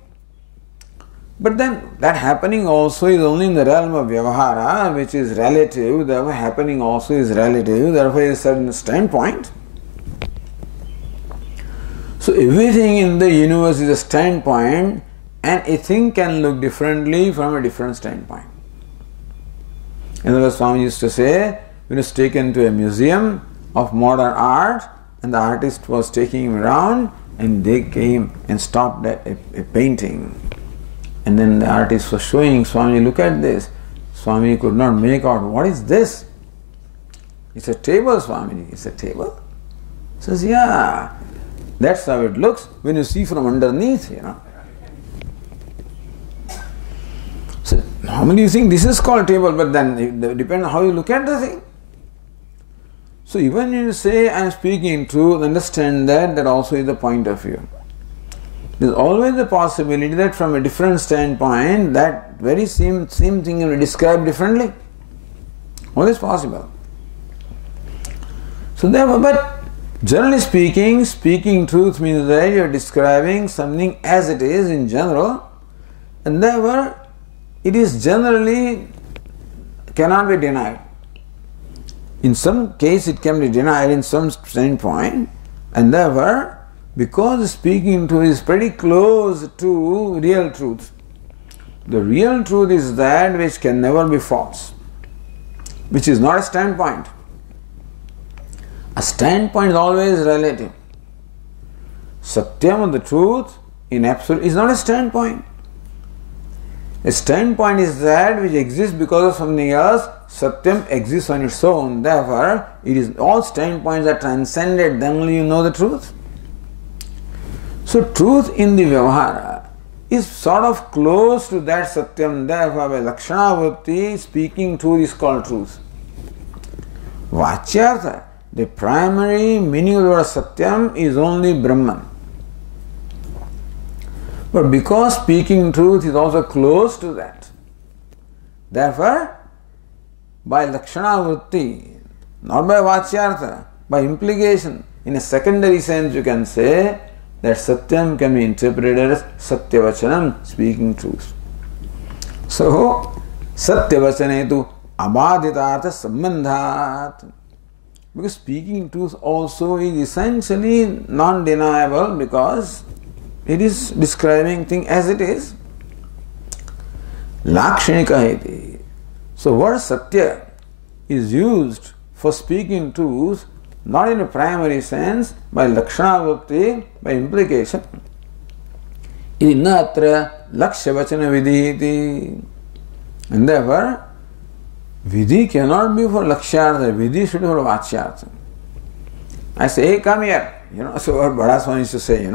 But then that happening also is only in the realm of Vyavahara, which is relative, therefore happening also is relative, therefore is a certain standpoint. So everything in the universe is a standpoint, and a thing can look differently from a different standpoint. In other words, Swami used to say, when he was taken to a museum of modern art, and the artist was taking him around, and they came and stopped at a painting. And then the artist was showing Swami, look at this. Swami could not make out, what is this? It's a table, Swami. It's a table? He says, yeah. That's how it looks when you see from underneath, So normally you think this is called table, but then it depends on how you look at the thing. So even when you say I am speaking truth, understand that also is the point of view. There is always the possibility that from a different standpoint, that very same thing will be described differently. Always possible. So therefore, but generally speaking truth means that you are describing something as it is in general, and therefore it is generally cannot be denied. In some case it can be denied in some standpoint, and therefore, because speaking truth is pretty close to real truth, the real truth is that which can never be false, which is not a standpoint. A standpoint is always relative. Satyam, the truth, in absolute, is not a standpoint. A standpoint is that which exists because of something else. Satyam exists on its own. Therefore, it is all standpoints are transcended, then only you know the truth. So, truth in the Vyavahara is sort of close to that Satyam. Therefore, by Lakshana Vritti, speaking truth is called truth. Vachyartha, the primary meaning of the word Satyam is only Brahman. But because speaking truth is also close to that, therefore, by Lakshana Vritti, not by Vachyartha, by implication, in a secondary sense you can say that Satyam can be interpreted as Satyavachanam, speaking truth. So, Satyavachane tu abhaditartha sambandhat. Because speaking truth also is essentially non-deniable because it is describing thing as it is. Lakshanika iti. So word Satya is used for speaking truth not in a primary sense, by Lakshana Vritti, by implication. Iti na atra Lakshya Vachana Vidhi iti. And therefore, Vidhi cannot be for Lakshyartha, Vidhi should be for Vachyartha. I say, hey, come here. So what Bada Swami used to say,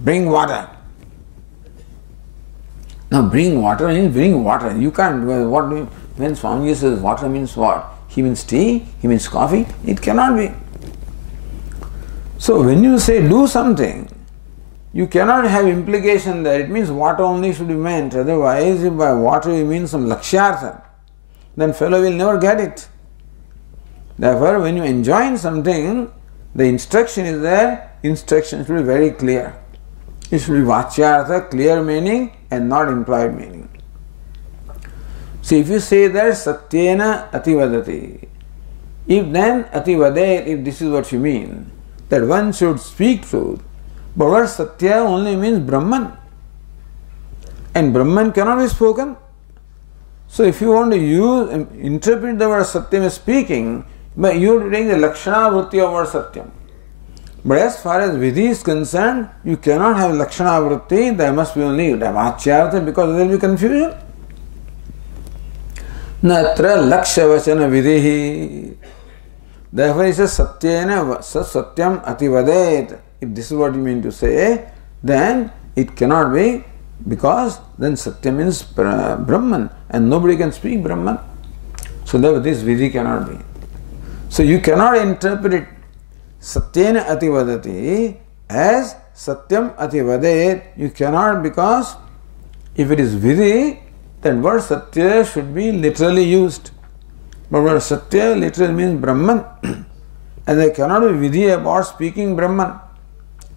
bring water. Now bring water means bring water. You can't, when Swami says water means what? He means tea, he means coffee. It cannot be. So when you say do something, you cannot have implication that it means water only should be meant. Otherwise, if by water you mean some Lakshyartha, then fellow will never get it. Therefore, when you enjoin something, the instruction is there, instruction should be very clear. It should be Vachyartha, clear meaning and not implied meaning. See, if you say that Satyena Ativadati, if then Ativadet, if this is what you mean, that one should speak truth, but word Satya only means Brahman. And Brahman cannot be spoken. So if you want to interpret the word Satyam as speaking, but you are taking the Lakshana Vritti of word Satyam. But as far as Vidhi is concerned, you cannot have Lakshana Vritti, there must be only Vachyartha because there will be confusion. Natra Lakshya Vachana Vidhi. Therefore he says Satyena Satyam Ativadet. If this is what you mean to say, then it cannot be, because then Satya means Brahman and nobody can speak Brahman. So therefore this Vidhi cannot be. So you cannot interpret Satyena Ativadati as Satyam Ativadet. You cannot, because if it is Vidhi, then word Satya should be literally used. But word Satya literally means Brahman. And there cannot be Vidhi about speaking Brahman.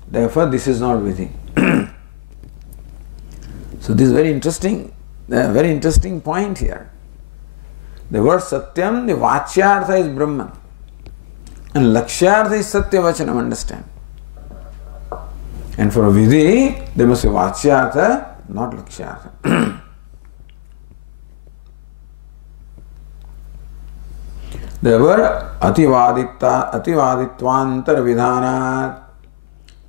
Therefore this is not Vidhi. So this is very interesting point here. The word Satyam, the Vachyartha is Brahman. And Lakshyartha is Satyavachanam, understand. And for Vidhi, there must be Vachyartha, not Lakshyartha. The word Ativaditvantar Vidhanat.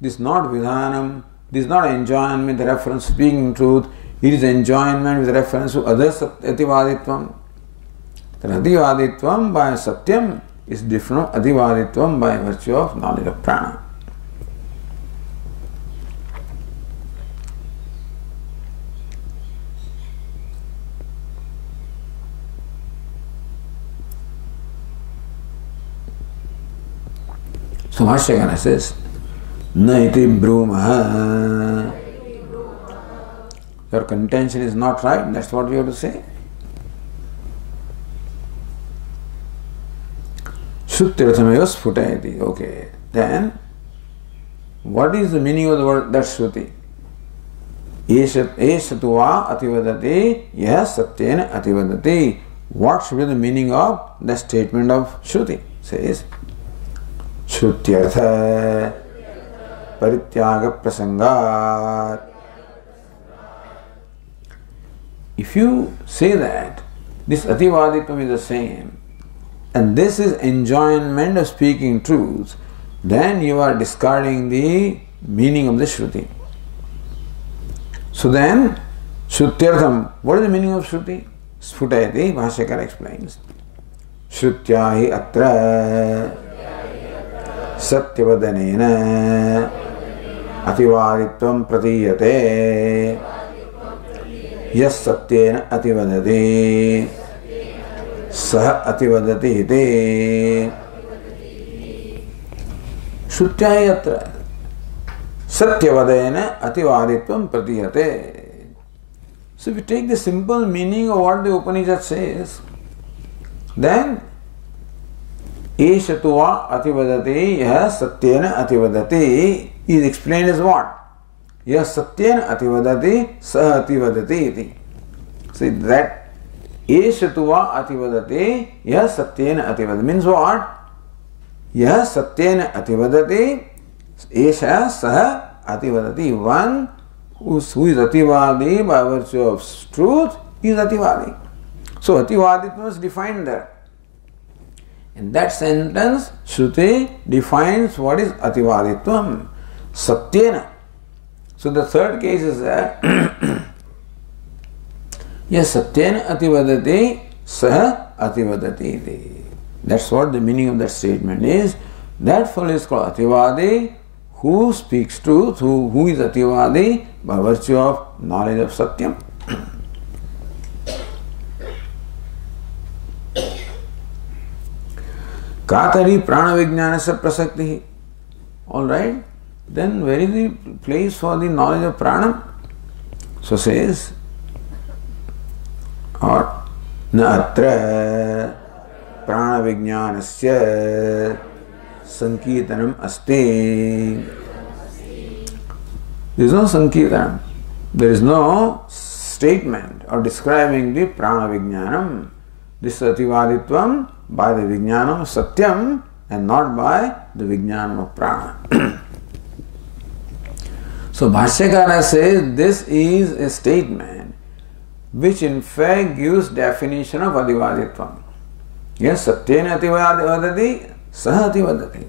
This is not Vidhanam, this is not enjoyment with reference to speaking truth, it is enjoyment with reference to other Ativaditvam. The Ativaditvam by Satyam is different from Ativaditvam by virtue of knowledge of prana. So Bhashyakara says, Naiti Bruma. Your contention is not right, that's what we have to say. Shrutirthameva Sphutayati. Okay, then what is the meaning of the word that Shruti? Eshatuva Ativadati, yes, Satyena Ativadati. what should be the meaning of the statement of Shruti? Says, Shrutyartha Parityaga Prasangat. If you say that this Ativaditvam is the same, and this is enjoyment of speaking truth, then you are discarding the meaning of the Shruti. So then, Shrutyartham, what is the meaning of Shruti? Sphutayati, Bhashyakara explains. Shrutyahi atra satyavadanena ativaditvam pratiyate yas satyena ativadati sah ativadati iti. Shrutyahi atra satyavadena ativaditvam pratiyate. So if you take the simple meaning of what the Upanishad says, then Eshatuva ativadati yah satyena ativadati is explained as what? Yah satyena ativadati sah ativadati iti. See that Eshatuva ativadati yah satyena ativadati means what? Yah satyena ativadati esha sah ativadati. One who is ativadi by virtue of truth is ativadi. So ativaditvam is defined there. In that sentence, Shruti defines what is ativaditvam. Satyena. So the third case is that yes, satyena ativadati sah ativadati. That's what the meaning of that statement is. That fellow is called ativadi, who speaks truth, who is ativadi by virtue of knowledge of Satyam. Katari prana vijnanasya prasakti. Alright, then where is the place for the knowledge of pranam? So says, or na atra prana vijnanasya sankirtanam asti. There is no sankirtanam. There is no statement or describing the prana vijnanam. This ativaditvam by the vijnanam of satyam and not by the vijnanam of prana. So Bhashyakara says this is a statement which in fact gives definition of ativaditvam. Yes, satyena ativadati sah ativadati.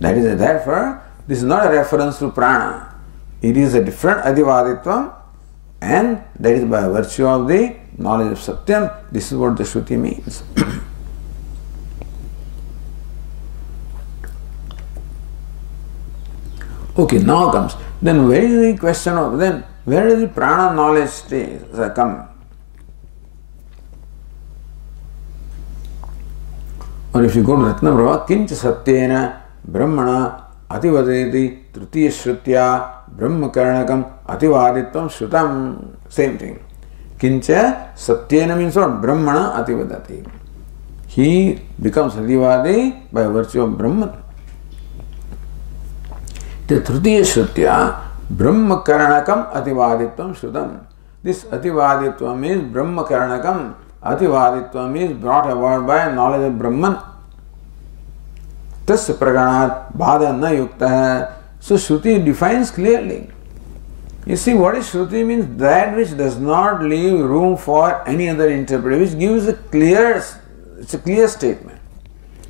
That is therefore this is not a reference to prana. It is a different ativaditvam, and that is by virtue of the knowledge of Satyam. This is what the Shruti means. Okay, now comes. Then where is the question of, then where does the prana knowledge come? Or if you go to Ratnaprabha, kincha satyena brahmana ativadeti tritiya shrutya brahma karanakam ativaditvam shrutam. Same thing. Kincha satyena means what? Brahmana ativadati. He becomes ativadi by virtue of Brahman. The tritiya shrutya brahma karanakam ativaditvam shrutam. This ativaditvam is brahma karanakam. Ativaditvam is brought about by knowledge of Brahman. Tasya praganat bhada na yukta. So Shruti defines clearly. You see, what is Shruti means? That which does not leave room for any other interpretation, which gives a clear, it's a clear statement.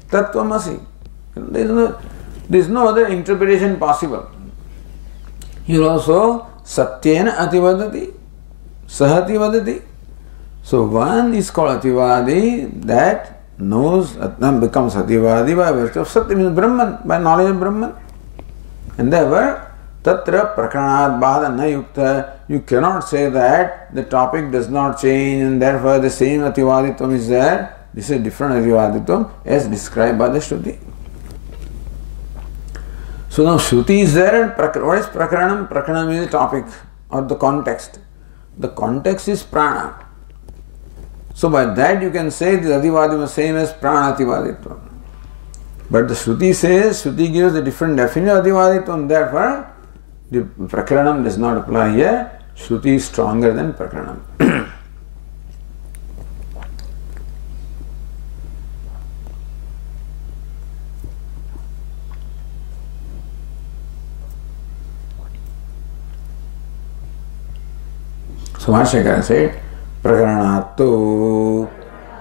Tattvamasi. There is no other interpretation possible. Here also, satyena ativadati, sahati vadati. So one is called ativadi, that knows, becomes ativadi by virtue of Satya, means Brahman, by knowledge of Brahman. And therefore, tatra prakranat bhada na yukta, you cannot say that the topic does not change and therefore the same ativaditvam is there. This is different ativaditvam as described by the Shruti. So now Shruti is there and what is prakranam? Prakranam is the topic or the context. The context is prana. So by that you can say the ativaditvam is same as prana ativaditvam. But the Shruti says, Shruti gives a different definition of ativaditvam, therefore the prakranam does not apply here. Shruti is stronger than prakranam. So Bhashyakara said, Prakaranatto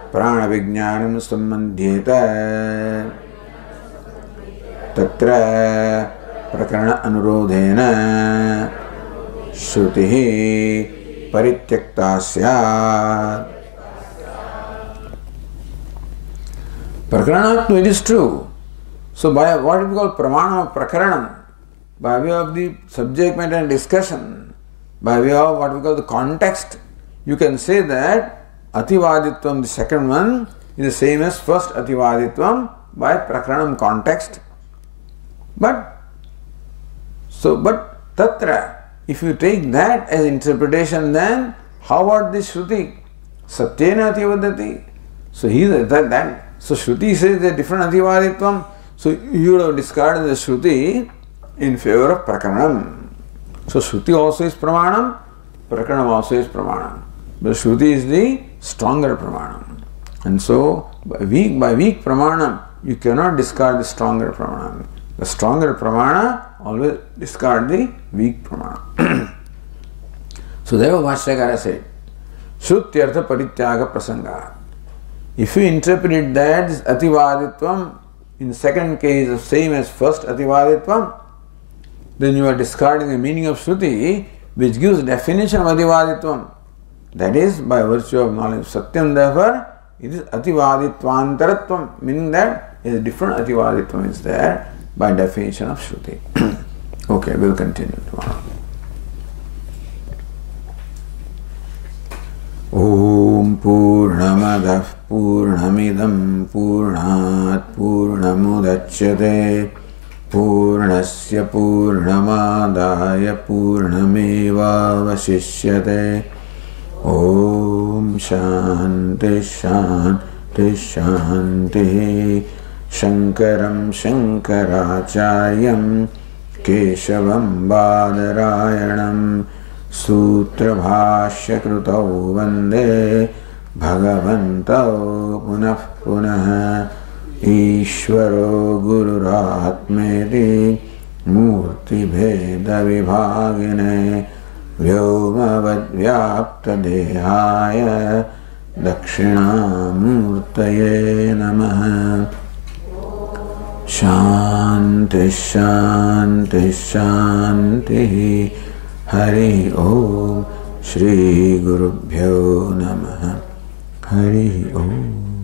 prana vijnanam sambandhyeta tatra prakarana anurodhena Shruti parityakta syat. Prakaranatma, it is true. So by what we call pramana of prakaranam, by way of the subject matter and discussion, by way of what we call the context, you can say that ativaditvam, the second one, is the same as first ativaditvam by prakaranam context. But tatra, if you take that as interpretation, then how about this Shruti? Satyena ativadati. So so Shruti says a different ativaditvam. So you would have discarded the Shruti in favor of Prakaranam. So Shruti also is Pramanam, Prakaranam also is Pramanam. But Shruti is the stronger Pramanam. And so by weak Pramanam, you cannot discard the stronger Pramanam. The stronger Pramana always discard the weak Pramana. So therefore Bhashyakara said, Shrutyartha parityaga prasanga. If you interpret that this ativaditvam in the second case is the same as first ativaditvam, then you are discarding the meaning of Shruti, which gives definition of ativaditvam. That is by virtue of knowledge of Satyam, therefore it is ativaditvantaratvam, meaning that a different ativaditvam is there by definition of Shruti. Okay, we'll continue tomorrow. Om Purnamadah Purnamidam Purnat Purnamudachyate Purnasya Purnamadaya Purnameva Vasishyate. Om Shanti Shanti Shanti. Shankaram Shankaracharyam Keshavam Badarayanam Sutra Bhashya Krutau Vande Bhagavantau Punah Punah Ishvaro Gururatmeti Murti Bheda Vibhagine Vyomavad Vyapta Dehaya Dakshinamurtaye Namaha. Shanti Shanti Shanti. Hari Om. Shri Gurubhyo Namaha. Hari Om.